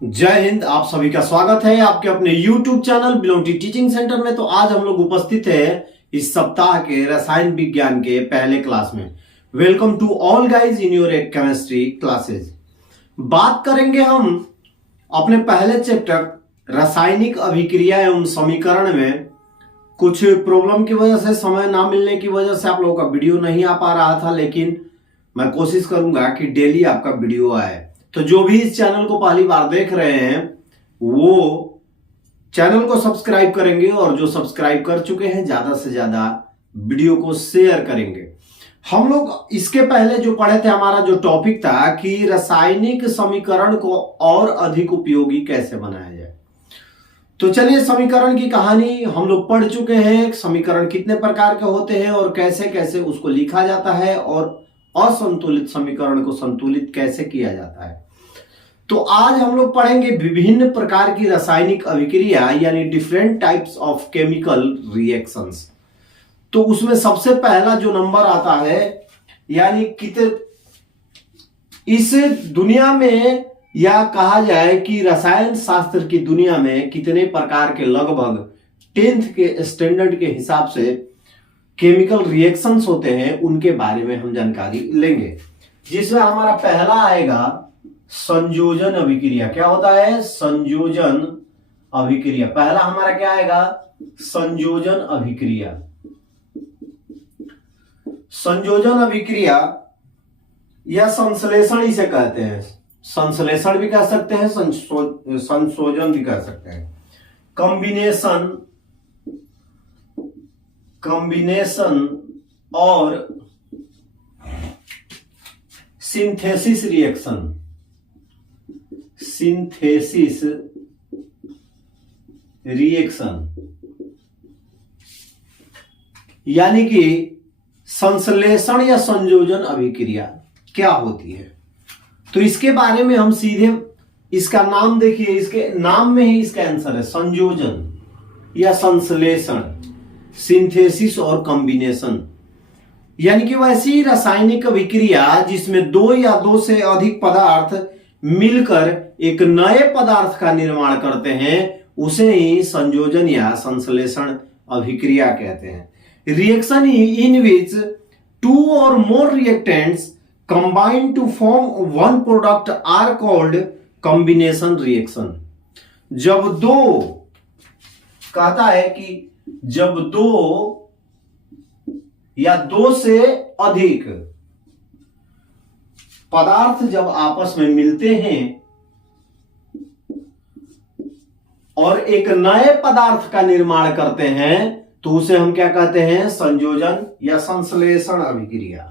जय हिंद। आप सभी का स्वागत है आपके अपने YouTube चैनल बिलोंटी टीचिंग सेंटर में। तो आज हम लोग उपस्थित है इस सप्ताह के रसायन विज्ञान के पहले क्लास में। Welcome to all guys in your chemistry classes. बात करेंगे हम अपने पहले चैप्टर रासायनिक अभिक्रिया एवं समीकरण में। कुछ प्रॉब्लम की वजह से, समय ना मिलने की वजह से आप लोगों का वीडियो नहीं आ पा रहा था, लेकिन मैं कोशिश करूंगा कि डेली आपका वीडियो आए। तो जो भी इस चैनल को पहली बार देख रहे हैं वो चैनल को सब्सक्राइब करेंगे, और जो सब्सक्राइब कर चुके हैं ज्यादा से ज्यादा वीडियो को शेयर करेंगे। हम लोग इसके पहले जो पढ़े थे, हमारा जो टॉपिक था कि रासायनिक समीकरण को और अधिक उपयोगी कैसे बनाया जाए। तो चलिए, समीकरण की कहानी हम लोग पढ़ चुके हैं। समीकरण कितने प्रकार के होते हैं और कैसे कैसे उसको लिखा जाता है, और असंतुलित समीकरण को संतुलित कैसे किया जाता है। तो आज हम लोग पढ़ेंगे विभिन्न प्रकार की रासायनिक अभिक्रिया, यानी different types of chemical reactions. तो उसमें सबसे पहला जो नंबर आता है, यानी इस दुनिया में, या कहा जाए कि रसायन शास्त्र की दुनिया में कितने प्रकार के, लगभग 10th के स्टैंडर्ड के हिसाब से केमिकल रिएक्शंस होते हैं, उनके बारे में हम जानकारी लेंगे। जिसमें हमारा पहला आएगा संयोजन अभिक्रिया। क्या होता है? संयोजन अभिक्रिया। पहला हमारा क्या आएगा? संयोजन अभिक्रिया। संयोजन अभिक्रिया या संश्लेषण इसे कहते हैं। संश्लेषण भी कह सकते हैं, संशोधन भी कह सकते हैं। कॉम्बिनेशन और सिंथेसिस रिएक्शन। सिंथेसिस रिएक्शन यानी कि संश्लेषण या संयोजन अभिक्रिया क्या होती है। तो इसके बारे में हम सीधे, इसका नाम देखिए, इसके नाम में ही इसका आंसर है, संयोजन या संश्लेषण, सिंथेसिस और कॉम्बिनेशन। यानी कि वैसी रासायनिक अभिक्रिया जिसमें दो या दो से अधिक पदार्थ मिलकर एक नए पदार्थ का निर्माण करते हैं, उसे ही संयोजन या संश्लेषण अभिक्रिया कहते हैं। Reaction in which two or more reactants combine to form one product are called combination reaction. जब दो, कहता है कि जब दो या दो से अधिक पदार्थ जब आपस में मिलते हैं और एक नए पदार्थ का निर्माण करते हैं, तो उसे हम क्या कहते हैं? संयोजन या संश्लेषण अभिक्रिया।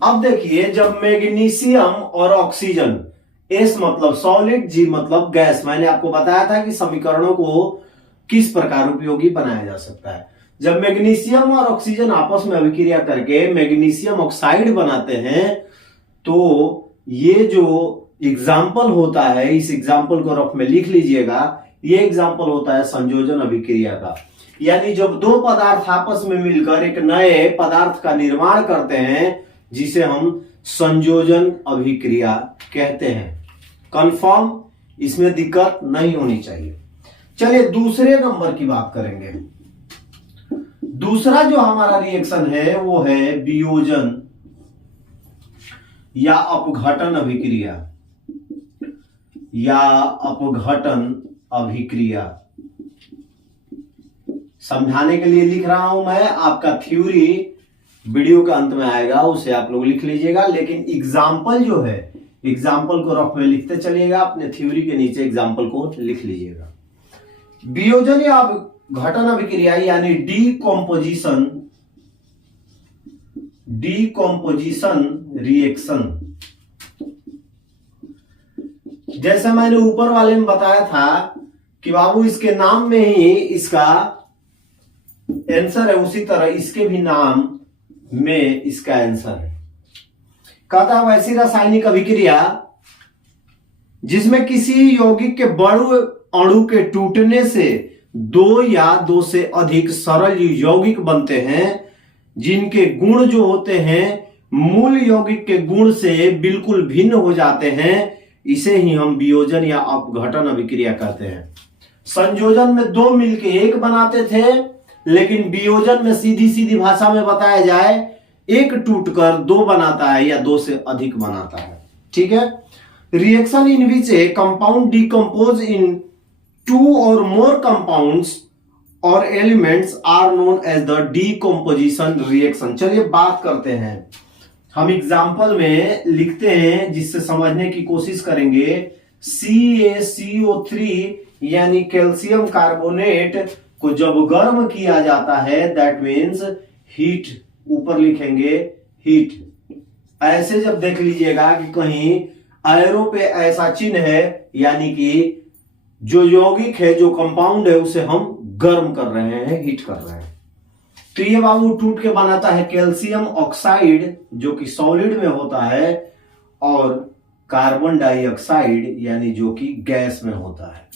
अब देखिए, जब मैग्नीशियम और ऑक्सीजन, एस मतलब सॉलिड, जी मतलब गैस, मैंने आपको बताया था कि समीकरणों को किस प्रकार उपयोगी बनाया जा सकता है। जब मैग्नीशियम और ऑक्सीजन आपस में अभिक्रिया करके मैग्नीशियम ऑक्साइड बनाते हैं, तो ये जो एग्जाम्पल होता है, इस एग्जाम्पल को रफ में लिख लीजिएगा। ये एग्जाम्पल होता है संयोजन अभिक्रिया का। यानी जब दो पदार्थ आपस में मिलकर एक नए पदार्थ का निर्माण करते हैं, जिसे हम संयोजन अभिक्रिया कहते हैं। कंफर्म, इसमें दिक्कत नहीं होनी चाहिए। चलिए दूसरे नंबर की बात करेंगे। दूसरा जो हमारा रिएक्शन है वो है वियोजन या अपघटन अभिक्रिया, या अपघटन अभिक्रिया। समझाने के लिए लिख रहा हूं मैं, आपका थ्योरी वीडियो के अंत में आएगा, उसे आप लोग लिख लीजिएगा। लेकिन एग्जाम्पल जो है, एग्जाम्पल को रफ में लिखते चलिएगा, अपने थ्योरी के नीचे एग्जाम्पल को लिख लीजिएगा। वियोजन या अपघटन अभिक्रिया यानी डीकॉम्पोजिशन रिएक्शन। जैसे मैंने ऊपर वाले में बताया था कि बाबू इसके नाम में ही इसका आंसर है, उसी तरह इसके भी नाम में इसका आंसर है। कहता है वैसी रासायनिक अभिक्रिया जिसमें किसी यौगिक के बड़े अणु के टूटने से दो या दो से अधिक सरल यौगिक बनते हैं, जिनके गुण जो होते हैं मूल यौगिक के गुण से बिल्कुल भिन्न हो जाते हैं, इसे ही हम वियोजन या अपघटन अभिक्रिया कहते हैं। संयोजन में दो मिलके एक बनाते थे, लेकिन वियोजन में सीधी सीधी भाषा में बताया जाए, एक टूटकर दो बनाता है या दो से अधिक बनाता है। ठीक है। Reaction in which a compound decompose into or more compounds or elements are known as the decomposition reaction. चलिए बात करते हैं, हम एग्जाम्पल में लिखते हैं जिससे समझने की कोशिश करेंगे। CaCO3 यानी कैल्शियम कार्बोनेट को जब गर्म किया जाता है, दैट मीन्स हीट, ऊपर लिखेंगे हीट। ऐसे जब देख लीजिएगा कि कहीं एरो पे ऐसा चिन्ह है, यानी कि जो यौगिक है, जो कंपाउंड है, उसे हम गर्म कर रहे हैं, हीट कर रहे हैं। तो ये बाबू टूट के बनाता है कैल्शियम ऑक्साइड, जो कि सॉलिड में होता है, और कार्बन डाइऑक्साइड यानी जो कि गैस में होता है।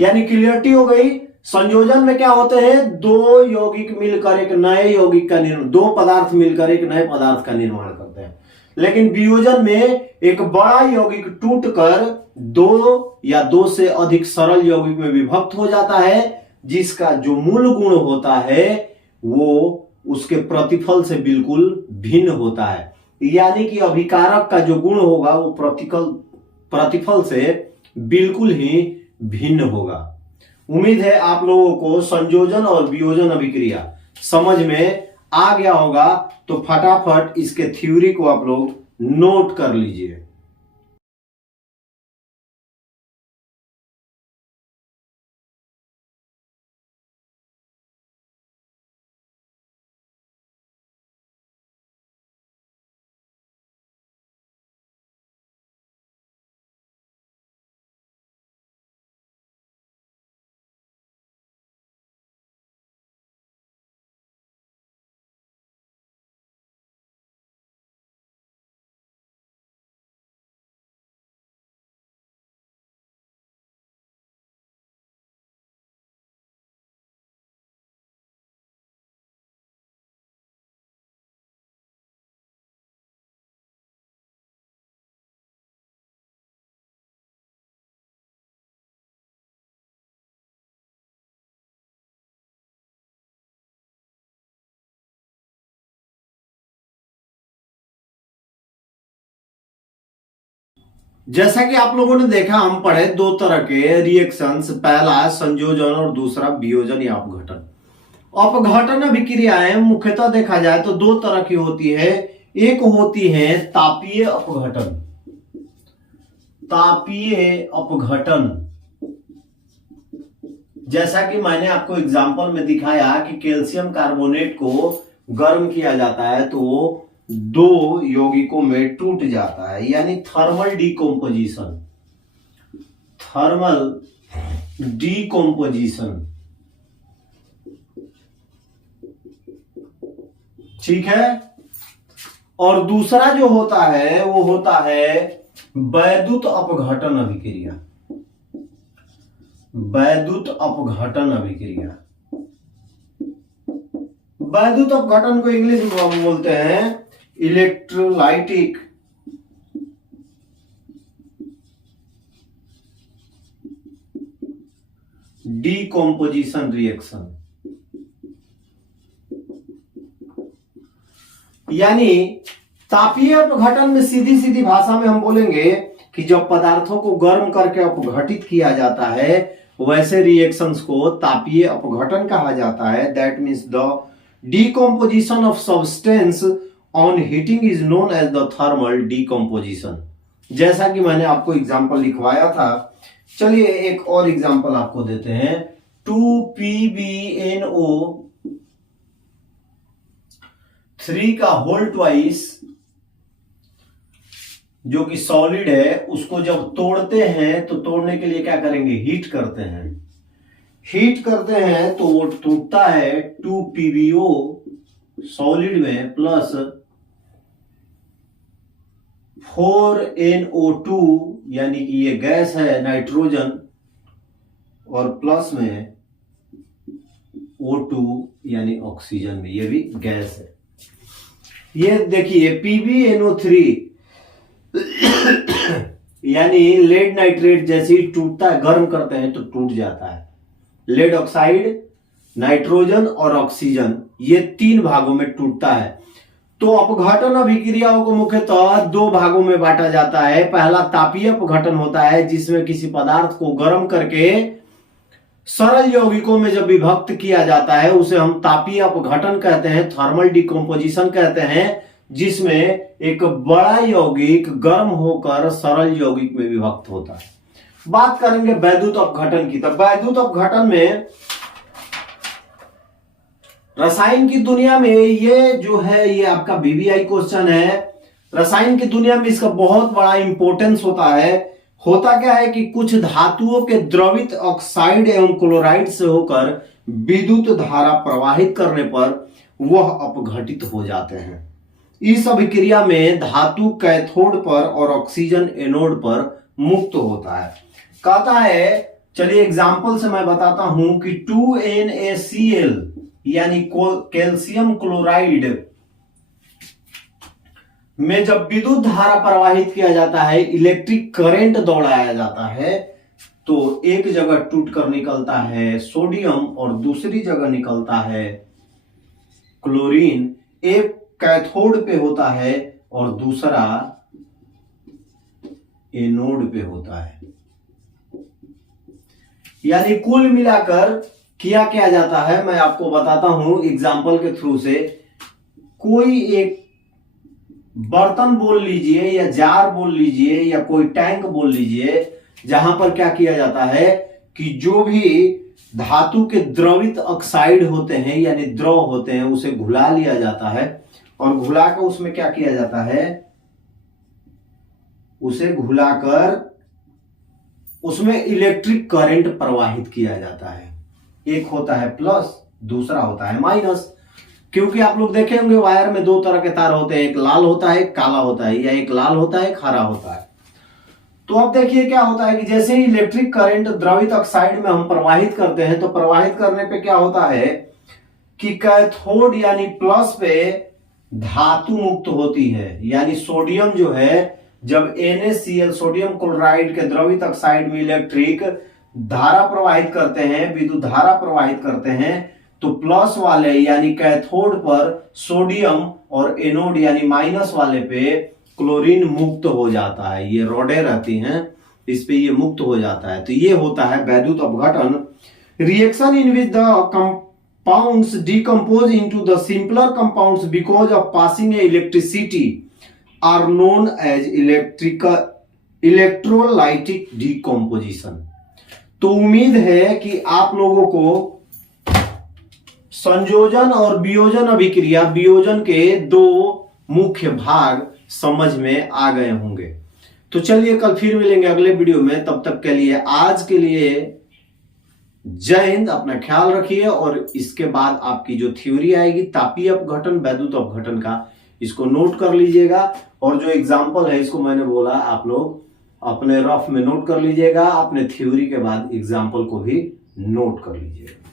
यानी क्लियरिटी हो गई। संयोजन में क्या होते हैं, दो यौगिक मिलकर एक नए यौगिक का निर्माण, दो पदार्थ मिलकर एक नए पदार्थ का निर्माण करते हैं। लेकिन वियोजन में एक बड़ा यौगिक टूटकर दो या दो से अधिक सरल यौगिक में विभक्त हो जाता है, जिसका जो मूल गुण होता है वो उसके प्रतिफल से बिल्कुल भिन्न होता है। यानी कि अभिकारक का जो गुण होगा वो प्रतिफल से बिल्कुल ही भिन्न होगा। उम्मीद है आप लोगों को संयोजन और वियोजन अभिक्रिया समझ में आ गया होगा। तो फटाफट इसके थ्योरी को आप लोग नोट कर लीजिए। जैसा कि आप लोगों ने देखा, हम पढ़े दो तरह के रिएक्शंस, पहला संयोजन और दूसरा वियोजन या अपघटन। अपघटन अभिक्रियाएं मुख्यतः देखा जाए तो दो तरह की होती है। एक होती है तापीय अपघटन। तापीय अपघटन, जैसा कि मैंने आपको एग्जांपल में दिखाया कि कैल्शियम कार्बोनेट को गर्म किया जाता है तो वो दो यौगिकों में टूट जाता है, यानी थर्मल डीकम्पोजिशन। थर्मल डीकम्पोजिशन, ठीक है। और दूसरा जो होता है वो होता है वैद्युत अपघटन अभिक्रिया। वैद्युत अपघटन अभिक्रिया, वैद्युत अपघटन को इंग्लिश में बोलते हैं इलेक्ट्रोलाइटिक डीकम्पोजिशन रिएक्शन। यानी तापीय अपघटन में सीधी सीधी भाषा में हम बोलेंगे कि जब पदार्थों को गर्म करके अपघटित किया जाता है, वैसे रिएक्शंस को तापीय अपघटन कहा जाता है। That means the decomposition of substance on heating is known as the thermal decomposition। जैसा कि मैंने आपको एग्जांपल लिखवाया था, चलिए एक और एग्जांपल आपको देते हैं। 2PbNO3 का होल ट्वाइस, जो कि सॉलिड है, उसको जब तोड़ते हैं तो तोड़ने के लिए क्या करेंगे, हीट करते हैं। हीट करते हैं तो वो टूटता है 2PbO सॉलिड में प्लस 4NO2 यानी कि ये गैस है नाइट्रोजन, और प्लस में O2 यानी ऑक्सीजन में, ये भी गैस है। ये देखिए PbNO3 यानी लेड नाइट्रेट जैसे ही टूटता है, गर्म करते हैं तो टूट जाता है। लेड ऑक्साइड, नाइट्रोजन और ऑक्सीजन, ये 3 भागों में टूटता है। तो अपघटन अभिक्रियाओं को मुख्यतः 2 भागों में बांटा जाता है। पहला तापीय अपघटन होता है, जिसमें किसी पदार्थ को गर्म करके सरल यौगिकों में जब विभक्त किया जाता है उसे हम तापीय अपघटन कहते हैं, थर्मल डिकम्पोजिशन कहते हैं, जिसमें एक बड़ा यौगिक गर्म होकर सरल यौगिक में विभक्त होता है। बात करेंगे वैद्युत अपघटन की। तो वैद्युत अपघटन में रसायन की दुनिया में ये जो है, ये आपका VVI क्वेश्चन है। रसायन की दुनिया में इसका बहुत बड़ा इंपॉर्टेंस होता है। होता क्या है कि कुछ धातुओं के द्रवित ऑक्साइड एवं क्लोराइड से होकर विद्युत धारा प्रवाहित करने पर वह अपघटित हो जाते हैं। इस अभिक्रिया में धातु कैथोड पर और ऑक्सीजन एनोड पर मुक्त होता है। कहता है, चलिए एग्जाम्पल से मैं बताता हूं कि 2NaCl यानी कैल्शियम क्लोराइड में जब विद्युत धारा प्रवाहित किया जाता है, इलेक्ट्रिक करंट दौड़ाया जाता है, तो एक जगह टूट कर निकलता है सोडियम और दूसरी जगह निकलता है क्लोरीन। एक कैथोड पे होता है और दूसरा एनोड पे होता है। यानी कुल मिलाकर क्या जाता है, मैं आपको बताता हूं एग्जाम्पल के थ्रू से। कोई एक बर्तन बोल लीजिए या जार बोल लीजिए या कोई टैंक बोल लीजिए, जहां पर क्या किया जाता है कि जो भी धातु के द्रवित ऑक्साइड होते हैं यानी द्रव होते हैं उसे घुला लिया जाता है और घुलाकर उसमें क्या किया जाता है, उसे घुलाकर उसमें इलेक्ट्रिक करंट प्रवाहित किया जाता है। एक होता है प्लस, दूसरा होता है माइनस। क्योंकि आप लोग देखे होंगे वायर में 2 तरह के तार होते हैं, एक लाल होता है एक काला होता है, या एक लाल होता है एक हरा होता है। तो अब देखिए क्या होता है कि जैसे ही इलेक्ट्रिक करंट द्रवित ऑक्साइड में हम प्रवाहित करते हैं, तो प्रवाहित करने पे क्या होता है कि कैथोड यानी प्लस पे धातु मुक्त होती है। यानी सोडियम जो है, जब NaCl सोडियम क्लोराइड के द्रवित ऑक्साइड में इलेक्ट्रिक धारा प्रवाहित करते हैं, विद्युत धारा प्रवाहित करते हैं, तो प्लस वाले यानी कैथोड पर सोडियम और एनोड यानी माइनस वाले पे क्लोरीन मुक्त हो जाता है। ये रॉडें रहती हैं, इस पे ये मुक्त हो जाता है। तो ये होता है वैद्युत अपघटन। Reaction in which the compounds decompose into the simpler compounds because of passing a electricity are known as electrolytic decomposition. तो उम्मीद है कि आप लोगों को संयोजन और वियोजन अभिक्रिया, वियोजन के 2 मुख्य भाग समझ में आ गए होंगे। तो चलिए कल फिर मिलेंगे अगले वीडियो में। तब तक के लिए आज के लिए जय हिंद, अपना ख्याल रखिए। और इसके बाद आपकी जो थ्योरी आएगी तापीय अपघटन, वैद्युत अपघटन का, इसको नोट कर लीजिएगा। और जो एग्जाम्पल है इसको मैंने बोला आप लोग अपने रफ में नोट कर लीजिएगा, अपने थ्योरी के बाद एग्जाम्पल को भी नोट कर लीजिएगा।